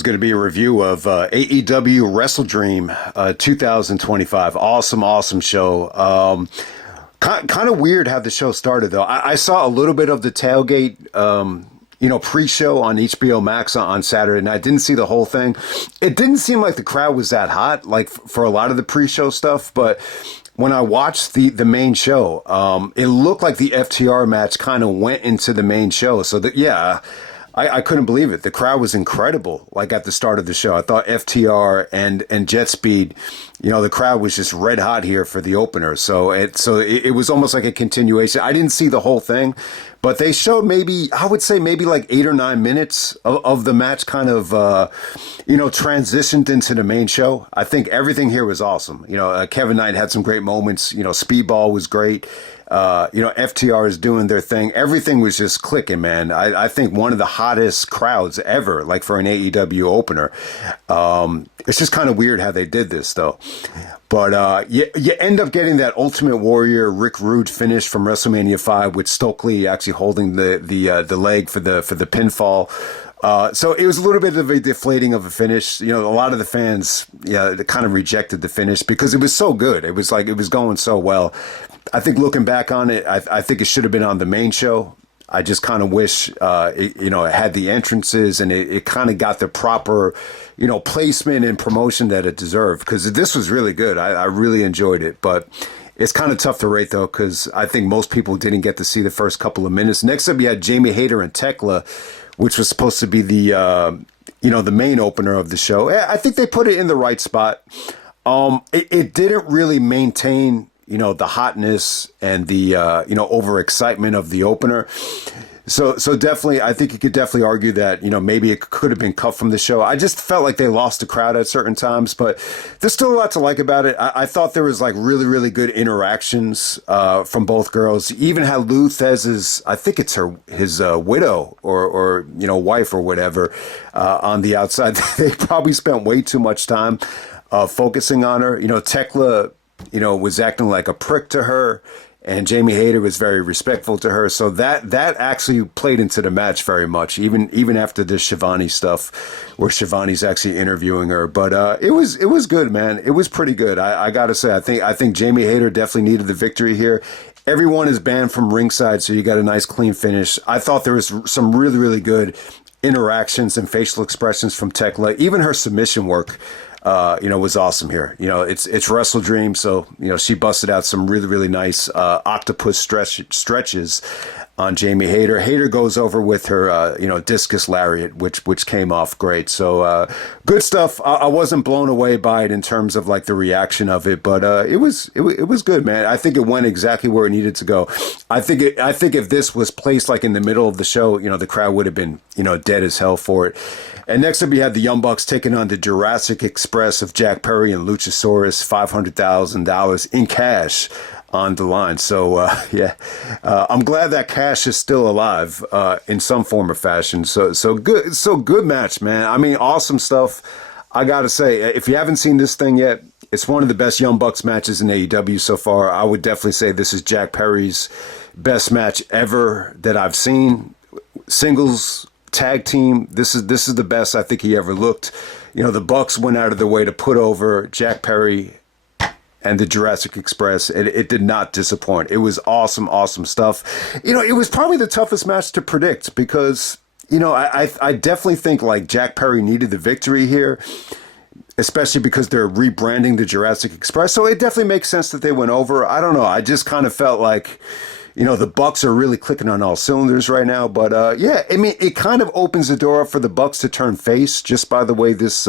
is going to be a review of AEW WrestleDream 2025. Awesome show. Kind of weird how the show started, though. I saw a little bit of the tailgate, pre-show on HBO Max on Saturday night. I didn't see the whole thing. It didn't seem like the crowd was that hot, like for a lot of the pre-show stuff, but when I watched the main show, it looked like the FTR match kind of went into the main show. So I couldn't believe it. The crowd was incredible. Like at the start of the show, I thought FTR and Jet Speed, the crowd was just red hot here for the opener. So it was almost like a continuation. I didn't see the whole thing, but they showed maybe like 8 or 9 minutes of the match kind of, transitioned into the main show. I think everything here was awesome. Kevin Knight had some great moments. Speedball was great. FTR is doing their thing. Everything was just clicking, man. I think one of the hottest crowds ever, like for an AEW opener. It's just kind of weird how they did this, though. But you end up getting that Ultimate Warrior Rick Rude finish from WrestleMania 5 with Stokely actually holding the leg for the pinfall. So it was a little bit of a deflating of a finish. A lot of the fans, they kind of rejected the finish because it was so good. It was like it was going so well. I think looking back on it, I think it should have been on the main show. I just kind of wish, it had the entrances and it kind of got the proper, placement and promotion that it deserved, because this was really good. I really enjoyed it, but it's kind of tough to rate, though, because I think most people didn't get to see the first couple of minutes. Next up, you had Jamie Hayter and Thekla, which was supposed to be the main opener of the show. I think they put it in the right spot. It didn't really maintain, the hotness and the, overexcitement of the opener. So definitely, I think you could definitely argue that, maybe it could have been cut from the show. I just felt like they lost the crowd at certain times, but there's still a lot to like about it. I thought there was like really, really good interactions from both girls. You even had Lou Thesz's, I think it's his widow or wife or whatever, on the outside. They probably spent way too much time focusing on her. Techla, was acting like a prick to her. And Jamie Hayter was very respectful to her, so that actually played into the match very much, even after the Shivani stuff, where Shivani's actually interviewing her. But it was good, man. It was pretty good. I gotta say, I think Jamie Hayter definitely needed the victory here. Everyone is banned from ringside, so you got a nice clean finish. I thought there was some really, really good interactions and facial expressions from Techla. Even her submission work, was awesome here. It's WrestleDream, so she busted out some really, really nice octopus stretches on Jamie Hayter. Hayter goes over with her discus lariat, which came off great. So good stuff. I wasn't blown away by it in terms of like the reaction of it, but it was good, man. I think it went exactly where it needed to go. I think if this was placed like in the middle of the show, the crowd would have been dead as hell for it. And next up, we had the Young Bucks taking on the Jurassic Express of Jack Perry and Luchasaurus, $500,000 in cash on the line. So, I'm glad that Cash is still alive in some form or fashion. So good match, man. I mean, awesome stuff. I got to say, if you haven't seen this thing yet, it's one of the best Young Bucks matches in AEW so far. I would definitely say this is Jack Perry's best match ever that I've seen. Singles, tag team, this is the best I think he ever looked. The Bucks went out of their way to put over Jack Perry and the Jurassic Express. It did not disappoint. It was awesome stuff. It was probably the toughest match to predict because, I definitely think like Jack Perry needed the victory here, especially because they're rebranding the Jurassic Express. So it definitely makes sense that they went over. I don't know. I just kind of felt like, the Bucks are really clicking on all cylinders right now. But I mean, it kind of opens the door up for the Bucks to turn face just by the way this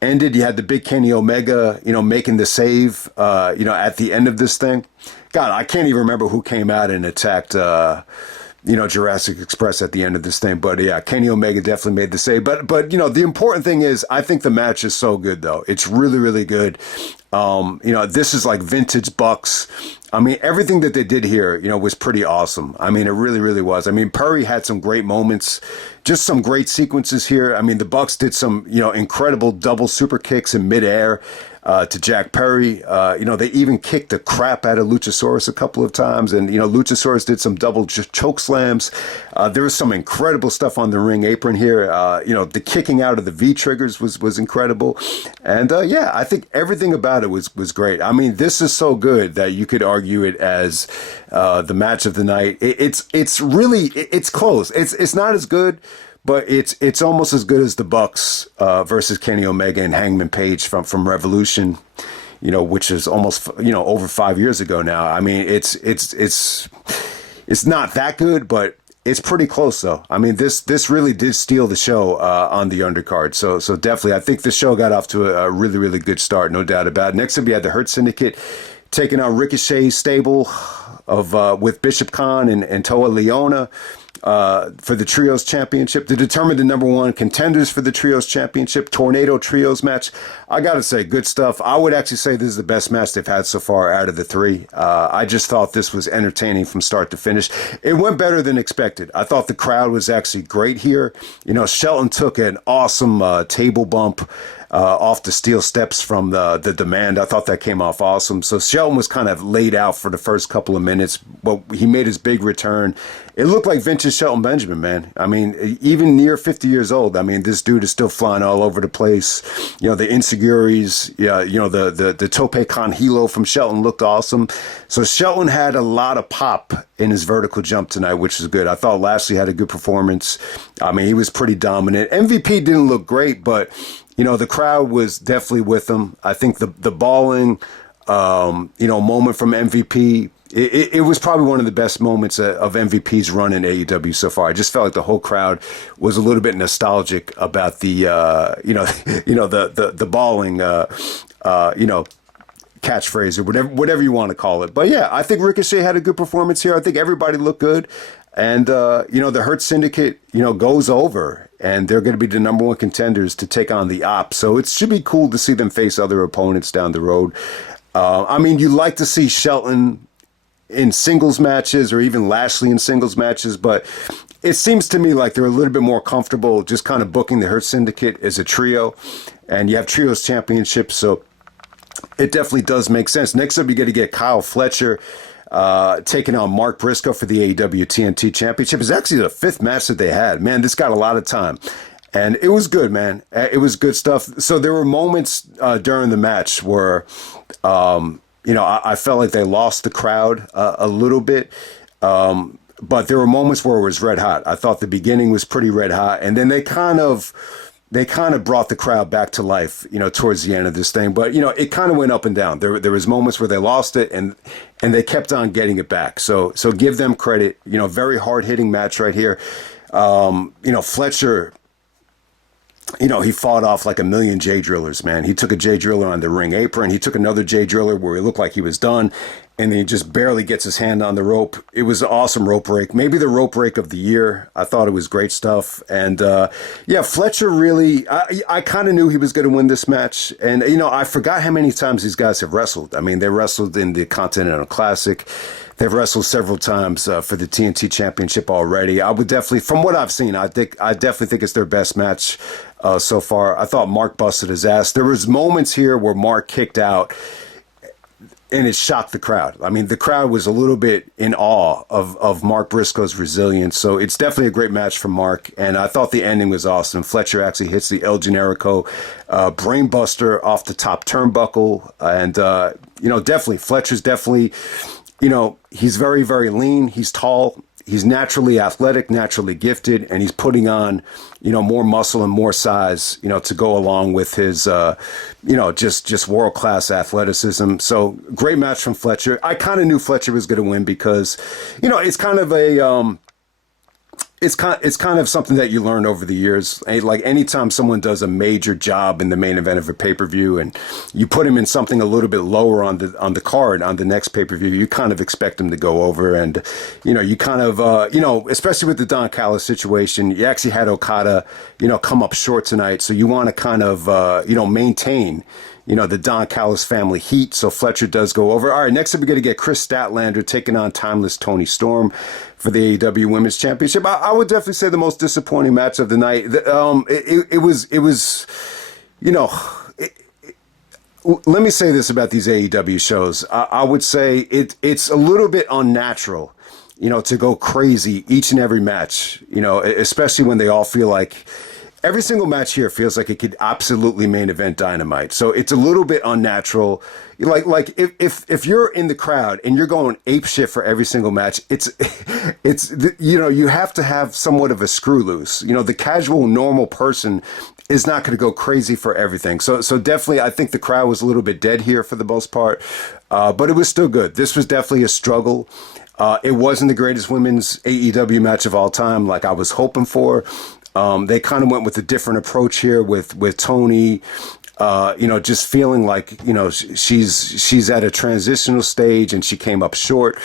ended. You had the big Kenny Omega, making the save, at the end of this thing. God, I can't even remember who came out and attacked, Jurassic Express at the end of this thing. But yeah, Kenny Omega definitely made the save. But the important thing is, I think the match is so good, though. It's really, really good. This is like vintage Bucks. I mean, everything that they did here, was pretty awesome. I mean, it really, really was. I mean, Perry had some great moments, just some great sequences here. I mean, the Bucks did some, incredible double super kicks in midair. to Jack Perry. They even kicked the crap out of Luchasaurus a couple of times. And, Luchasaurus did some double choke slams. There was some incredible stuff on the ring apron here. The kicking out of the V-triggers was incredible. And, I think everything about it was great. I mean, this is so good that you could argue it as the match of the night. It's really close. It's not as good, but it's almost as good as the Bucks versus Kenny Omega and Hangman Page from Revolution, which is almost over 5 years ago now. I mean, it's not that good, but it's pretty close though. I mean, this really did steal the show on the undercard. So definitely, I think the show got off to a really, really good start, no doubt about it. Next up, we had the Hurt Syndicate taking on Ricochet's stable with Bishop Khan and Toa Leona for the Trios Championship to determine the number one contenders for the Trios Championship. Tornado Trios match. I got to say, good stuff. I would actually say this is the best match they've had so far out of the three. I just thought this was entertaining from start to finish. It went better than expected. I thought the crowd was actually great here. Shelton took an awesome table bump off the steel steps from the Demand. I thought that came off awesome. So Shelton was kind of laid out for the first couple of minutes, but he made his big return. It looked like vintage Shelton Benjamin, man. I mean, even near 50 years old, I mean, this dude is still flying all over the place. The insecurities, the Tope Con Hilo from Shelton looked awesome. So Shelton had a lot of pop in his vertical jump tonight, which was good. I thought Lashley had a good performance. I mean, he was pretty dominant. MVP didn't look great, but the crowd was definitely with him. I think the balling, moment from MVP, it was probably one of the best moments of MVP's run in AEW so far. I just felt like the whole crowd was a little bit nostalgic about the, the balling, catchphrase or whatever you want to call it. But yeah, I think Ricochet had a good performance here. I think everybody looked good. And, the Hurt Syndicate, goes over, and they're going to be the number one contenders to take on the Op. So it should be cool to see them face other opponents down the road. I mean, you like to see Shelton in singles matches or even Lashley in singles matches, but it seems to me like they're a little bit more comfortable just kind of booking the Hurt Syndicate as a trio. And you have Trios Championships, so it definitely does make sense. Next up, you got to get Kyle Fletcher taking on Mark Briscoe for the AEW TNT Championship. It's actually the fifth match that they had. Man, this got a lot of time. And it was good, man. It was good stuff. So there were moments during the match where, I felt like they lost the crowd a little bit. But there were moments where it was red hot. I thought the beginning was pretty red hot. And then they kind of brought the crowd back to life, towards the end of this thing. But, it kind of went up and down. There was moments where they lost it and they kept on getting it back. So give them credit, very hard hitting match right here. Fletcher, he fought off like a million J drillers, man. He took a J driller on the ring apron. He took another J driller where he looked like he was done. And then he just barely gets his hand on the rope. It was an awesome rope break. Maybe the rope break of the year. I thought it was great stuff. And, Fletcher really, I kind of knew he was going to win this match. And, I forgot how many times these guys have wrestled. I mean, they wrestled in the Continental Classic. They've wrestled several times for the TNT Championship already. I would definitely, from what I've seen, I definitely think it's their best match so far. I thought Mark busted his ass. There was moments here where Mark kicked out, and it shocked the crowd. I mean, the crowd was a little bit in awe of Mark Briscoe's resilience. So it's definitely a great match for Mark. And I thought the ending was awesome. Fletcher actually hits the El Generico brainbuster off the top turnbuckle. And, definitely, Fletcher's definitely, he's very, very lean. He's tall. He's naturally athletic, naturally gifted, and he's putting on, more muscle and more size, to go along with his, just world-class athleticism. So great match from Fletcher. I kind of knew Fletcher was going to win because, it's kind of a, it's kind of something that you learn over the years. Like anytime someone does a major job in the main event of a pay-per-view and you put him in something a little bit lower on the card on the next pay-per-view, you kind of expect him to go over. And, you kind of, especially with the Don Callis situation, you actually had Okada, come up short tonight. So you want to kind of, maintain, the Don Callis family heat. So Fletcher does go over. All right, next up, we're going to get Kris Statlander taking on Timeless Toni Storm for the AEW Women's Championship. I would definitely say the most disappointing match of the night. It was, Let me say this about these AEW shows. I would say it's a little bit unnatural, to go crazy each and every match, especially when they all feel like every single match here feels like it could absolutely main event Dynamite. So it's a little bit unnatural. Like if you're in the crowd and you're going ape shit for every single match, you have to have somewhat of a screw loose. The casual normal person is not going to go crazy for everything. So definitely, I think the crowd was a little bit dead here for the most part, but it was still good. This was definitely a struggle. It wasn't the greatest women's AEW match of all time, like I was hoping for. They kind of went with a different approach here with Toni, just feeling like, she's at a transitional stage and she came up short.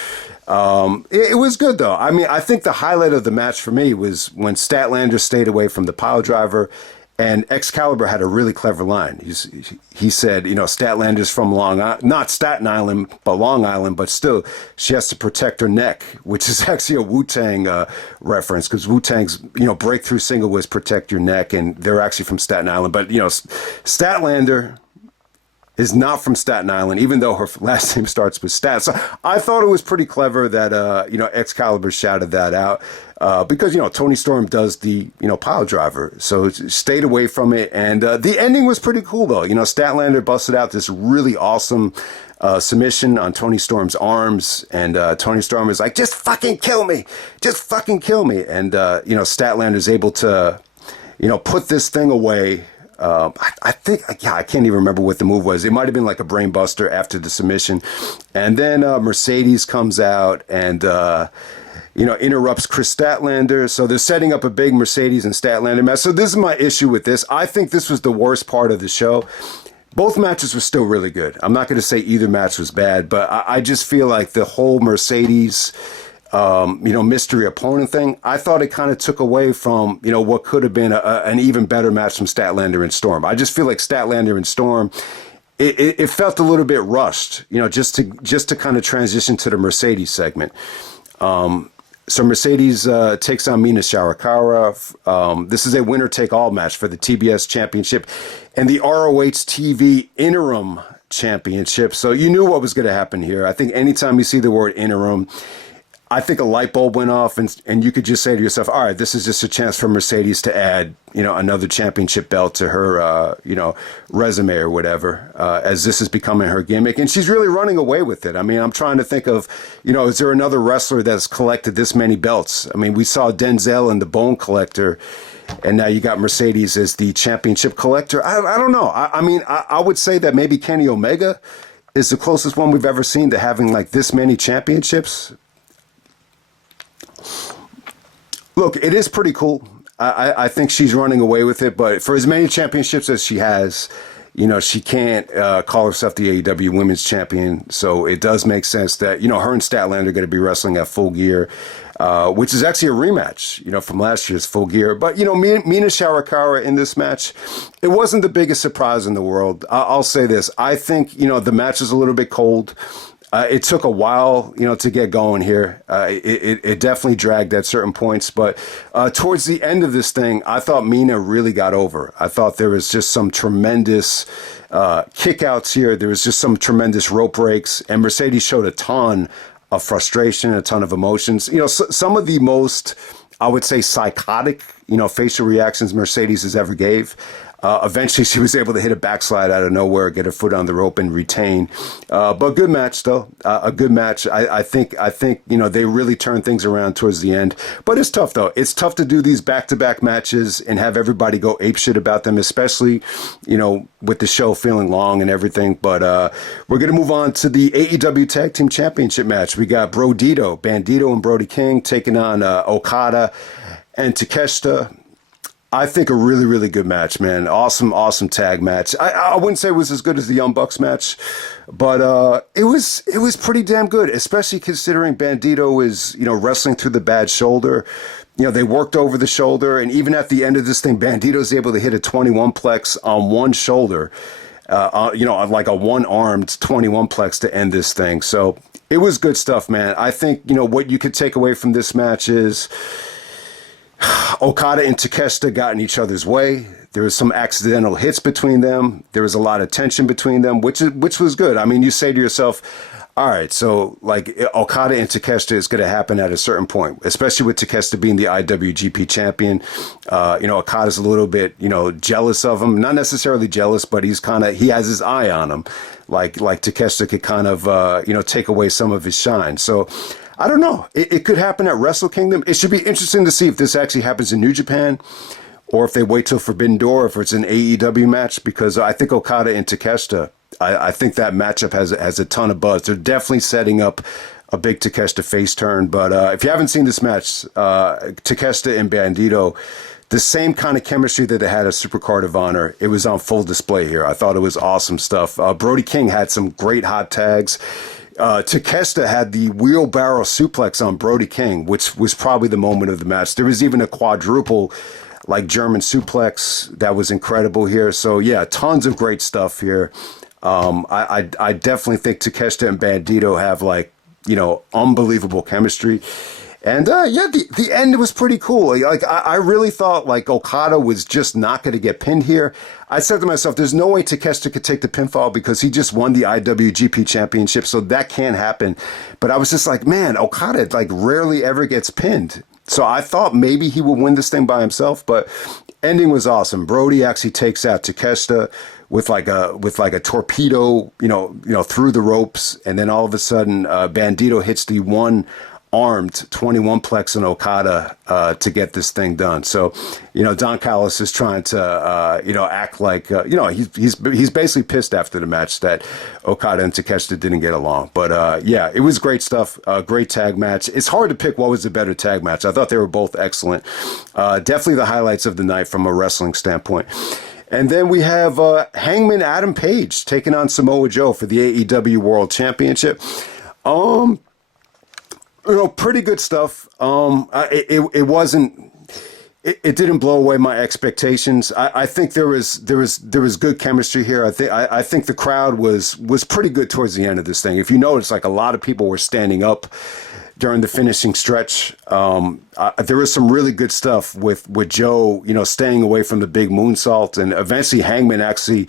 It was good though. I mean, I think the highlight of the match for me was when Statlander stayed away from the pile driver. And Excalibur had a really clever line. He said, Statlander's from not Staten Island, but Long Island, but still, she has to protect her neck, which is actually a Wu-Tang reference, because Wu-Tang's, breakthrough single was Protect Your Neck, and they're actually from Staten Island. But, Statlander is not from Staten Island, even though her last name starts with Stat. So I thought it was pretty clever that, Excalibur shouted that out. Because, Toni Storm does the, pile driver. So stayed away from it. And the ending was pretty cool, though. Statlander busted out this really awesome submission on Toni Storm's arms. And Toni Storm is like, just fucking kill me. Just fucking kill me. And, Statlander's able to, put this thing away. I think, I can't even remember what the move was. It might have been like a brain buster after the submission. And then Mercedes comes out and, interrupts Kris Statlander. So they're setting up a big Mercedes and Statlander match. So this is my issue with this. I think this was the worst part of the show. Both matches were still really good. I'm not going to say either match was bad, but I just feel like the whole Mercedes mystery opponent thing, I thought it kind of took away from, what could have been an even better match from Statlander and Storm. I just feel like Statlander and Storm, it felt a little bit rushed, just to kind of transition to the Mercedes segment. So Mercedes takes on Mina Shirakawa. This is a winner-take-all match for the TBS Championship and the ROH TV Interim Championship. So you knew what was going to happen here. I think anytime you see the word interim, I think a light bulb went off, and you could just say to yourself, all right, this is just a chance for Mercedes to add, another championship belt to her, resume or whatever, as this is becoming her gimmick. And she's really running away with it. I mean, I'm trying to think of, is there another wrestler that's collected this many belts? I mean, we saw Denzel in the Bone Collector, and now you got Mercedes as the championship collector. I don't know. I would say that maybe Kenny Omega is the closest one we've ever seen to having like this many championships. Look, it is pretty cool. I think she's running away with it, but for as many championships as she has, she can't call herself the AEW Women's Champion. So it does make sense that, her and Statlander are going to be wrestling at Full Gear, which is actually a rematch, from last year's Full Gear. But, Mina Shirakawa in this match, it wasn't the biggest surprise in the world. I'll say this. I think, the match is a little bit cold. It took a while, to get going here. It definitely dragged at certain points, but towards the end of this thing, I thought Mina really got over. I thought there was just some tremendous kickouts here. There was just some tremendous rope breaks, and Mercedes showed a ton of frustration, a ton of emotions. Some of the most, I would say, psychotic, facial reactions Mercedes has ever gave. Eventually, she was able to hit a backslide out of nowhere, get her foot on the rope, and retain. But good match, though. A good match. I think they really turned things around towards the end. But it's tough, though. It's tough to do these back-to-back matches and have everybody go apeshit about them, especially, with the show feeling long and everything. But we're going to move on to the AEW Tag Team Championship match. We got Brodido, Bandito and Brody King taking on Okda and Takeshita. I think a really, really good match, man. Awesome tag match. I wouldn't say it was as good as the Young Bucks match, but it was pretty damn good, especially considering Bandito is, wrestling through the bad shoulder. They worked over the shoulder, and even at the end of this thing, Bandito's able to hit a 21 plex on one shoulder, like a one-armed 21 plex to end this thing. So it was good stuff, man. I think, what you could take away from this match is Okda and Takeshita got in each other's way. There was some accidental hits between them. There was a lot of tension between them, which was good. I mean, you say to yourself, all right, so like Okada and Takeshita is going to happen at a certain point, especially with Takeshita being the IWGP champion. Okada's a little bit, jealous of him. Not necessarily jealous, but he has his eye on him. Like Takeshita could kind of, take away some of his shine. So I don't know. It could happen at Wrestle Kingdom. It should be interesting to see if this actually happens in New Japan, or if they wait till Forbidden Door, if it's an AEW match, because I think Okada and Takeshita, I think that matchup has a ton of buzz. They're definitely setting up a big Takeshita face turn. But if you haven't seen this match, Takeshita and Brodido, the same kind of chemistry that they had at Supercard of Honor, it was on full display here. I thought it was awesome stuff. Brody King had some great hot tags. Takeshita had the wheelbarrow suplex on Brody King, which was probably the moment of the match. There was even a quadruple German suplex that was incredible here. So yeah, tons of great stuff here. I definitely think Takeshita and Brodido have unbelievable chemistry. And the end was pretty cool. I really thought Okada was just not going to get pinned here. I said to myself, there's no way Takeshita could take the pinfall because he just won the IWGP championship, so that can't happen. But I was just like, man, Okada rarely ever gets pinned. So I thought maybe he would win this thing by himself, but ending was awesome. Brody actually takes out Takeshita with a torpedo, through the ropes, and then all of a sudden, Brodido hits the one-armed 21 plex on Okada to get this thing done. So, Don Callis is trying to act like he's basically pissed after the match that Okada and Takeshita didn't get along. But it was great stuff. Great tag match. It's hard to pick what was the better tag match. I thought they were both excellent. Definitely the highlights of the night from a wrestling standpoint. And then we have Hangman Adam Page taking on Samoa Joe for the AEW World Championship. Pretty good stuff. It wasn't. It didn't blow away my expectations. I think there was good chemistry here. I think the crowd was pretty good towards the end of this thing. If you notice, a lot of people were standing up during the finishing stretch. There was some really good stuff with Joe, staying away from the big moonsault, and eventually Hangman actually,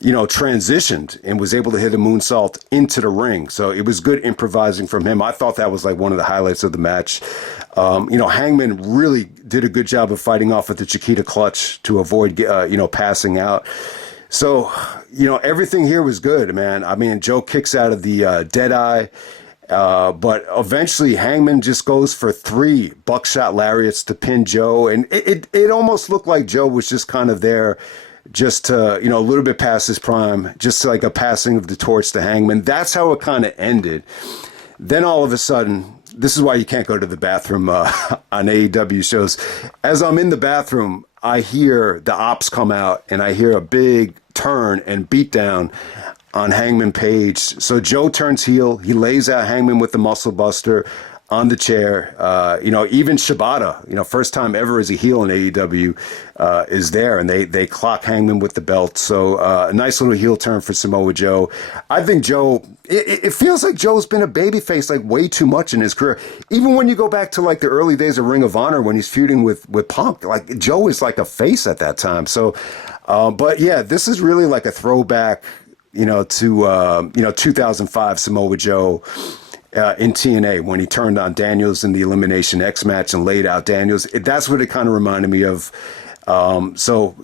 transitioned and was able to hit a moonsault into the ring. So it was good improvising from him. I thought that was one of the highlights of the match. Hangman really did a good job of fighting off with the Chiquita clutch to avoid, passing out. So, everything here was good, man. I mean, Joe kicks out of the Deadeye. But eventually Hangman just goes for 3 buckshot lariats to pin Joe. And it almost looked like Joe was just kind of there just to, a little bit past his prime, just like a passing of the torch to Hangman. That's how it kind of ended. Then all of a sudden, this is why you can't go to the bathroom on AEW shows. As I'm in the bathroom, I hear the ops come out and I hear a big turn and beatdown on Hangman Page. So Joe turns heel. He lays out Hangman with the muscle buster on the chair. Even Shibata, first time ever as a heel in AEW, is there, and they clock Hangman with the belt. So a nice little heel turn for Samoa Joe. I think Joe, it feels like Joe's been a babyface way too much in his career. Even when you go back to the early days of Ring of Honor when he's feuding with Punk, Joe is a face at that time. So, but yeah, this is really a throwback, to 2005 Samoa Joe in TNA when he turned on Daniels in the Elimination X match and laid out Daniels. That's what it kind of reminded me of. So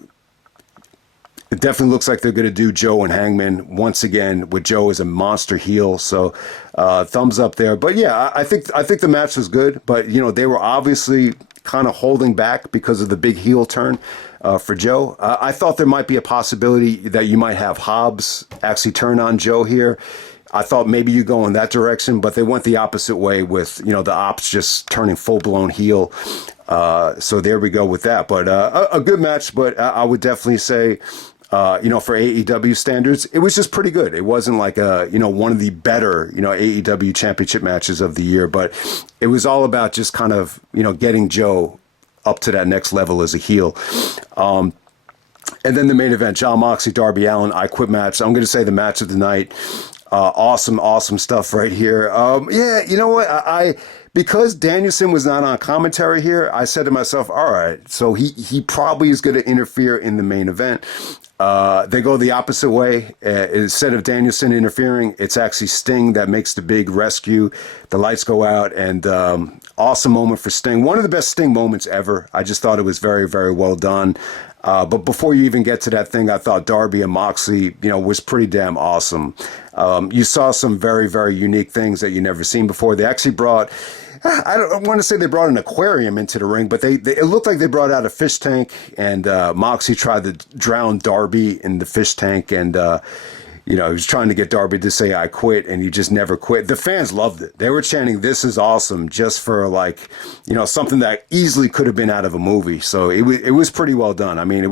it definitely looks like they're going to do Joe and Hangman once again with Joe as a monster heel. So thumbs up there. But yeah, I think the match was good. But they were obviously kind of holding back because of the big heel turn. For Joe, I thought there might be a possibility that you might have Hobbs actually turn on Joe here. I thought maybe you go in that direction, but they went the opposite way with, the ops just turning full-blown heel. So there we go with that. But a good match, but I would definitely say, for AEW standards, it was just pretty good. It wasn't one of the better, AEW championship matches of the year, but it was all about just kind of, getting Joe up to that next level as a heel. And then the main event, Jon Moxley, Darby Allin, I Quit match. I'm going to say the match of the night. Awesome stuff right here. You know what? because Danielson was not on commentary here, I said to myself, all right, so he probably is going to interfere in the main event. They go the opposite way. Instead of Danielson interfering, it's actually Sting that makes the big rescue. The lights go out, and awesome moment for Sting. One of the best Sting moments ever. I just thought it was very, very well done. But before you even get to that thing, I thought Darby and Moxley, was pretty damn awesome. You saw some very, very unique things that you never seen before. They actually brought, I don't want to say they brought an aquarium into the ring, but it looked like they brought out a fish tank, and Moxley tried to drown Darby in the fish tank, and he was trying to get Darby to say, "I quit," and he just never quit. The fans loved it. They were chanting, "This is awesome," just for something that easily could have been out of a movie. So it was pretty well done. I mean, it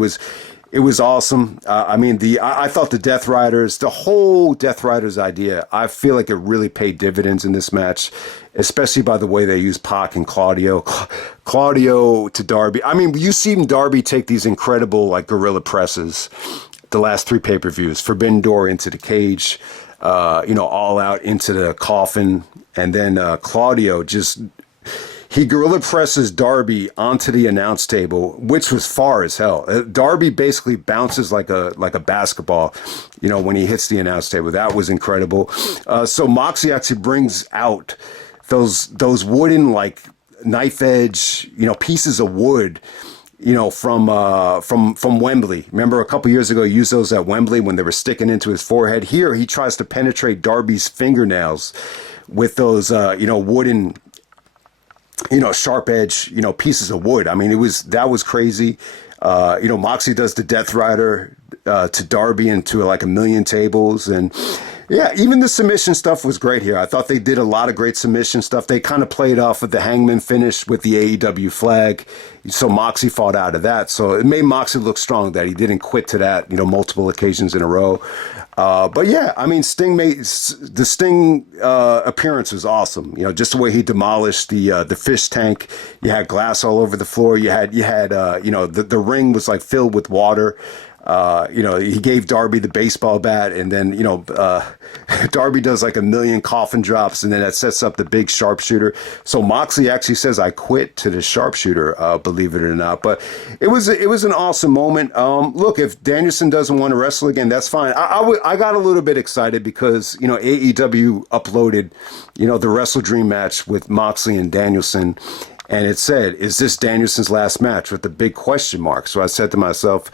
was awesome. I thought the whole Death Riders idea, I feel like it really paid dividends in this match, especially by the way they used Pac and Claudio. Claudio to Darby. I mean, you seen Darby take these incredible gorilla presses the last 3 pay-per-views, Forbidden Door into the cage, All Out into the coffin, and then Claudio he gorilla presses Darby onto the announce table, which was far as hell. Darby basically bounces like a basketball, when he hits the announce table. That was incredible. So Moxley actually brings out those wooden knife edge, pieces of wood, from Wembley. Remember a couple years ago, he used those at Wembley when they were sticking into his forehead. Here, he tries to penetrate Darby's fingernails with those, wooden, sharp edge, pieces of wood. I mean, that was crazy. Moxley does the Death Rider to Darby into a million tables, and yeah, even the submission stuff was great here. I thought they did a lot of great submission stuff. They kind of played off of the Hangman finish with the AEW flag. So Moxley fought out of that. So it made Moxley look strong that he didn't quit to that, multiple occasions in a row. But yeah, I mean, the Sting appearance was awesome. Just the way he demolished the fish tank. You had glass all over the floor. You had the ring was filled with water. He gave Darby the baseball bat, and then, Darby does a million coffin drops, and then that sets up the big sharpshooter. So Moxley actually says, "I quit" to the sharpshooter, believe it or not. But it was an awesome moment. Look, if Danielson doesn't want to wrestle again, that's fine. I got a little bit excited because, AEW uploaded, the WrestleDream match with Moxley and Danielson. And it said, "Is this Danielson's last match?" with the big question mark. So I said to myself,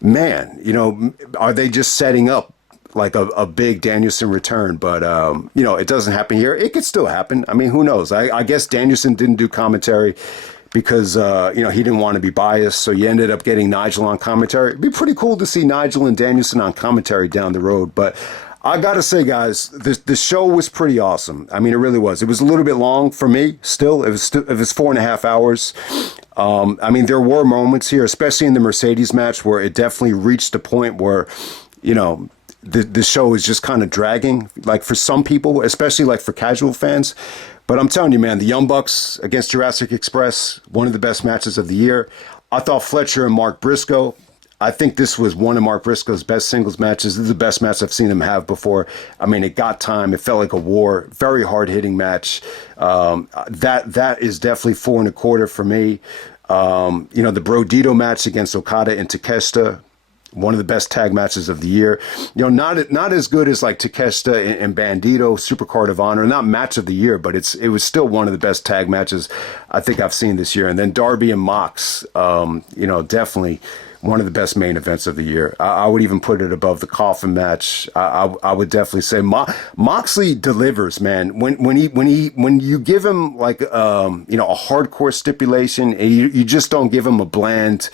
man, are they just setting up a big Danielson return? But, it doesn't happen here. It could still happen. I mean, who knows? I guess Danielson didn't do commentary because, he didn't want to be biased. So you ended up getting Nigel on commentary. It'd be pretty cool to see Nigel and Danielson on commentary down the road. But I got to say, guys, the show was pretty awesome. I mean, it really was. It was a little bit long for me still. It was 4.5 hours. I mean, there were moments here, especially in the Mercedes match, where it definitely reached a point where, the show is just kind of dragging, for some people, especially for casual fans. But I'm telling you, man, the Young Bucks against Jurassic Express, one of the best matches of the year. I thought Fletcher and Mark Briscoe, I think this was one of Mark Briscoe's best singles matches. This is the best match I've seen him have before. I mean, it got time. It felt like a war. Very hard-hitting match. That is definitely 4.25 for me. The Brodido match against Okda and Takeshita, one of the best tag matches of the year. Not as good as Takeshita and Bandito, Supercard of Honor. Not match of the year, but it was still one of the best tag matches I think I've seen this year. And then Darby and Mox, definitely one of the best main events of the year. I would even put it above the coffin match. I would definitely say Moxley delivers, man. When you give him a hardcore stipulation, and you just don't give him a bland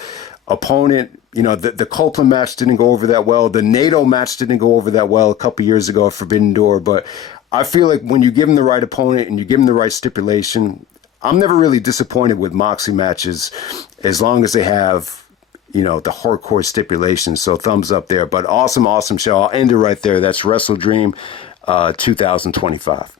opponent. The Copeland match didn't go over that well. The NATO match didn't go over that well a couple years ago at Forbidden Door. But I feel like when you give him the right opponent and you give him the right stipulation, I'm never really disappointed with Moxley matches as long as they have the hardcore stipulations. So thumbs up there. But awesome show. I'll end it right there. That's WrestleDream 2025.